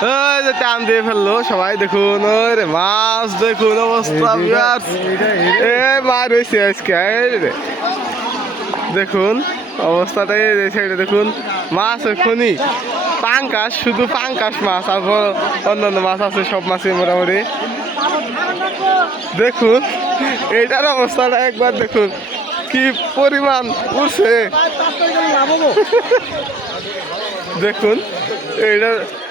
ওই যে টান দিয়ে ফেলল সবাই দেখুন ওই রে মাছ দেখুন অবস্থা এ মার হয়েছে আজকে দেখুন অবস্থাটা এই সাইডে দেখুন মাছ এখনই পাঙ্কাশ শুধু পাঙ্কাশ মাছ আর অন্যান্য মাছ আছে সব মাছই মোটামুটি। দেখুন এটার অবস্থাটা একবার দেখুন কি পরিমাণ উঠছে দেখুন এইটার এই যে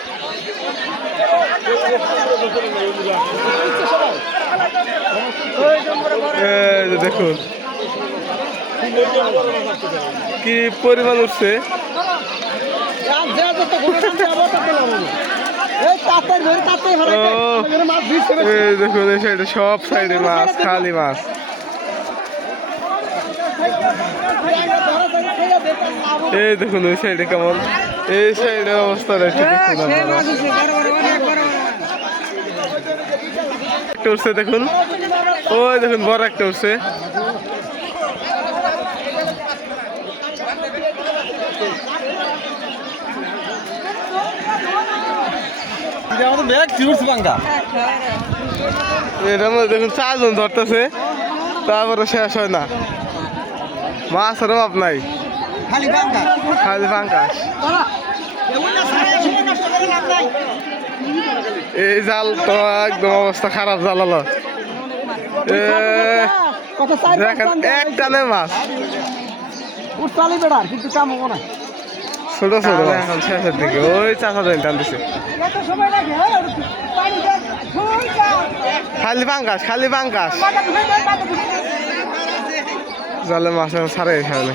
দেখুন। কি পরিমাণ উঠছে? দেখুন এই সাইডে সব সাইডে মাছ খালি মাছ। এই দেখুন ওই সাইডে কেমন। এই সাইডের অবস্থাটা একটু দেখুন আপনারা। একটা উঠছে দেখুন। ওই দেখুন বড় একটা উঠছে এটার মধ্যে দেখুন চারজন ধরতেছে। তারপরে শেষ হয় না। মাছের অভাব নাই। খালি পাঙ্কাশ এই জাল তো একদম অবস্থা খারাপ জাল হলো। এ, এক টানে মাছ। কিন্তু কাম হব না। ছোট ছোট। এখন শেষের দিকে ওই চাষা দিন। খালি পাঙ্কাশ খালি দেন। জালে মাছ এখন ছাড়ে এখানে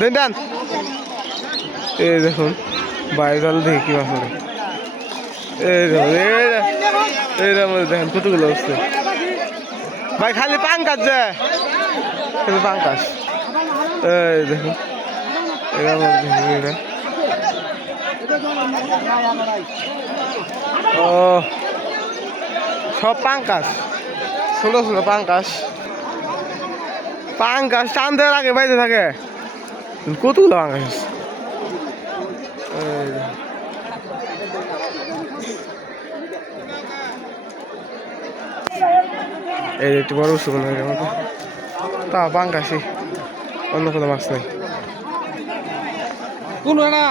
দেন ডান এই দেখুন বাইরে জাল দেখি কি মাছ ওঠে এই দেখুন এই যে- এই মধ্যে দেখেন কতগুলো উঠছে ভাই, খালি পাঙ্কাশ যে। খালি পাঙ্কাশ। এই দেখুন ও, সব পাঙ্কাশ। ছোট ছোট পাঙ্কাশ। পাঙ্কাশ টান দেওয়ার আগে বাইরে থাকে। কতগুলো পাঙ্কাশ আছে? এই যে। এই একটু বড় উৎসব মনে হয় তা পাঙ্কাশি অন্য কোনো মাছ নেই। কোন না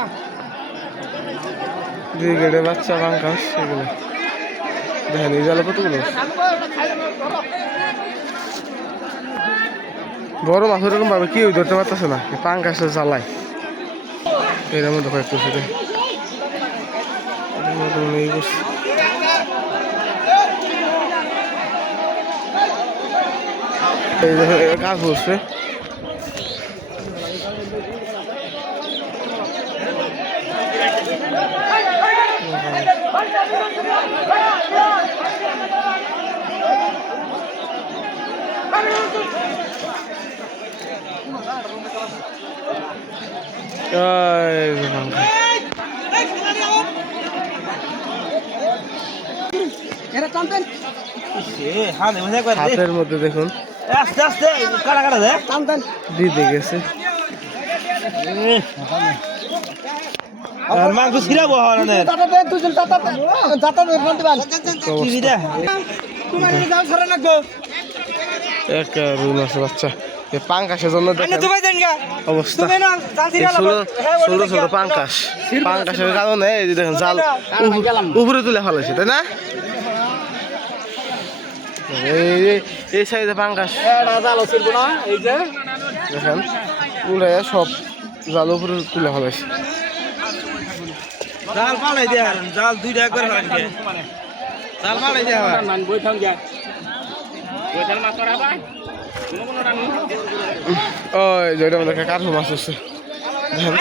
দুই গেড়ে বাচ্চা দেখেন এই জালে কতগুলো বড় মাছ ওরকম ভাবে কি কেউ ধরতে পারতেছে না পাঙ্কাশে জ্বালায়। এর মধ্যে কয়েকটা সেটা এই দেখো কাজ বসছে। এই যে পাঙ্কাশ। হাতের মধ্যে দেখুন। আস্তে আস্তে কাটা কাটা দে। দিতে গেছে। মাংস দুজন এক বাচ্চা। পাঙ্কাশের জন্য অবস্থা। ছোট ছোট ছোট পাঙ্কাশ। পাঙ্কাশের কারণে দেখেন জাল উপ- উপরে তুলে ফেলেছে তাই না? এই এই- এই সাইডে পাঙ্কাশ এটা জাল ছিল না এই যে। দেখেন উড়ে সব জাল উপরে তুলে ফেলেছে জাল পালাই দে হারান জাল দুইটা করে জাল পালাই দে। হারান বই থাম গা ওই যেটা আমাদের কাঠু মাছ হচ্ছে দেখেন।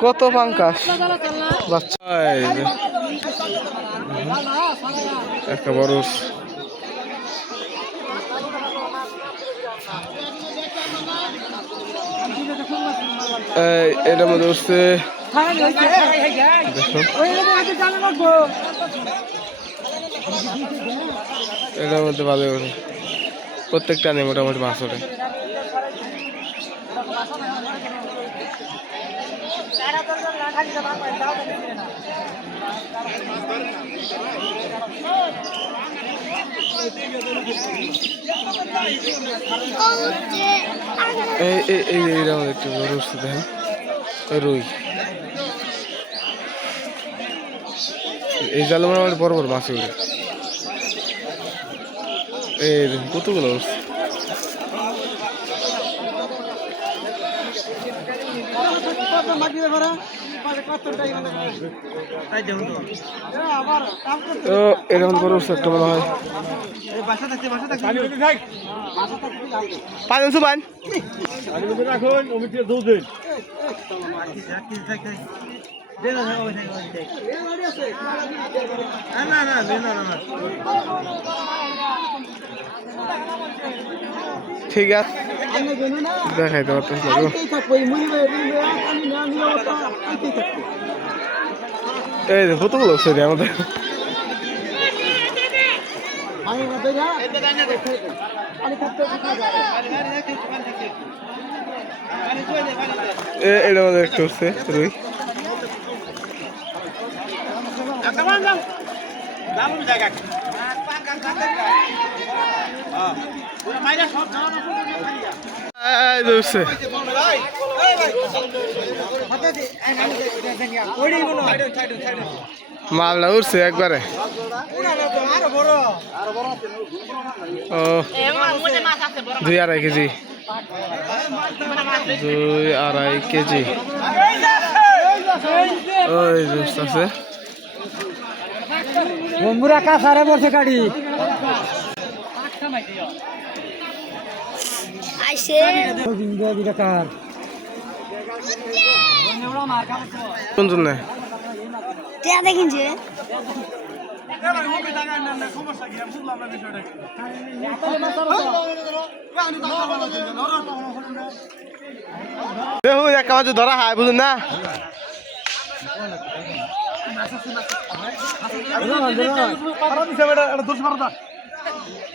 কত পাঙ্কাশ? বাচ্চা। একটা বড় হয়তো জানা লাগবো এটার মধ্যে ভালো প্রত্যেকটা নেই মোটামুটি মাছ ওঠে এই এই এই এইরকম একটু বড় উঠছে দেখেন রুই। এই জালে মোটামুটি বড় বড় মাছ এই কতগুলো উঠছে তো। তো এরকম করে উঠছে একটা মনে হয়। এই বাসা থাকছে বাসা থাকছে। পাঁচ আনছো পান না না না না না ঠিক আছে। না গো। এই যে কতগুলো উঠছে আমাদের। এ- এটার মধ্যে একটু উঠছে রুই। যে উঠছে একবারে। ও, দুই আড়াই কেজি। দুই আড়াই কেজি। ওই জুস আছে বন্ধুরা কাছারে বসে গাড়ি। কোন জন্য দেখুন এক কামাজ ধরা হয় বুঝুন না কাকা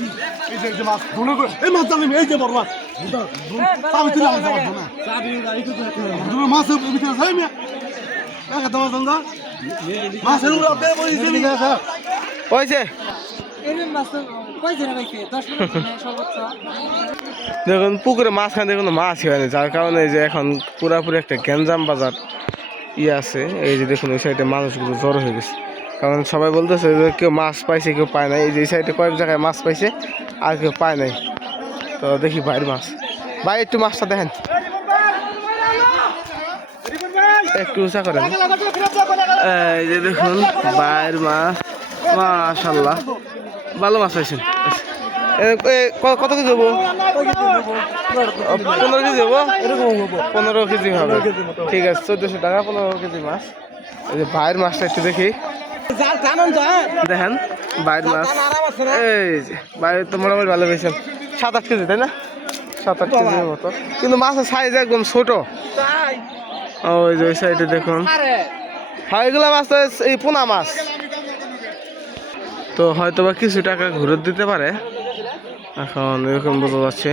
ধরা হবে আন্দাজ গেছে গা এই মাছ জানি এই যে বড় মাছ। চাবি তুলে আনতে পারব না। তুমি মাছ ভিতরে যাই মিয়া। একা তোমার দান্দা মাছের উপরে আপনি বলিছেন হয়েছে দেখুন পুকুরে মাঝখানে কোনো মাছ হয় যার কারণে এই যে এখন পুরাপুরি একটা গ্যাঞ্জাম বাজার ইয়ে আছে। এই যে দেখুন ওই সাইডে মানুষগুলো জড়ো হয়ে গেছে। কারণ সবাই বলতেছে যে কেউ মাছ পাইছে, কেউ পায় নাই। এই যে এই সাইডে কয়েক জায়গায় মাছ পাইছে, আর কেউ পায় নাই। তো দেখি ভাইয়ের মাছ। ভাই, একটু মাছটা দেখেন। একটু উঁচা করেন। এই যে দেখুন বাইর মাছ মাশাল্লাহ ভালো মাছ হয়েছেন কত কেজি হব? পনেরো কেজি হব? পনেরো কেজি হবে। ঠিক আছে, চোদ্দশো টাকা, পনেরো কেজি মাছ। এই যে বাইরের মাছটা একটু দেখি। দেখেন বাইরের মাছ। এই বাইরে তো মোটামুটি ভালো পেয়েছেন সাত আট কেজি তাই না? সাত আট কেজির মতো। কিন্তু মাছের সাইজ একদম ছোট। ওই যে ওই সাইডে দেখুন। হ্যাঁ এগুলো মাছ তো এই পোনা মাছ। তো হয়তো বা কিছু টাকা ঘুরে দিতে পারে। এখন এরকম বোঝা যাচ্ছে।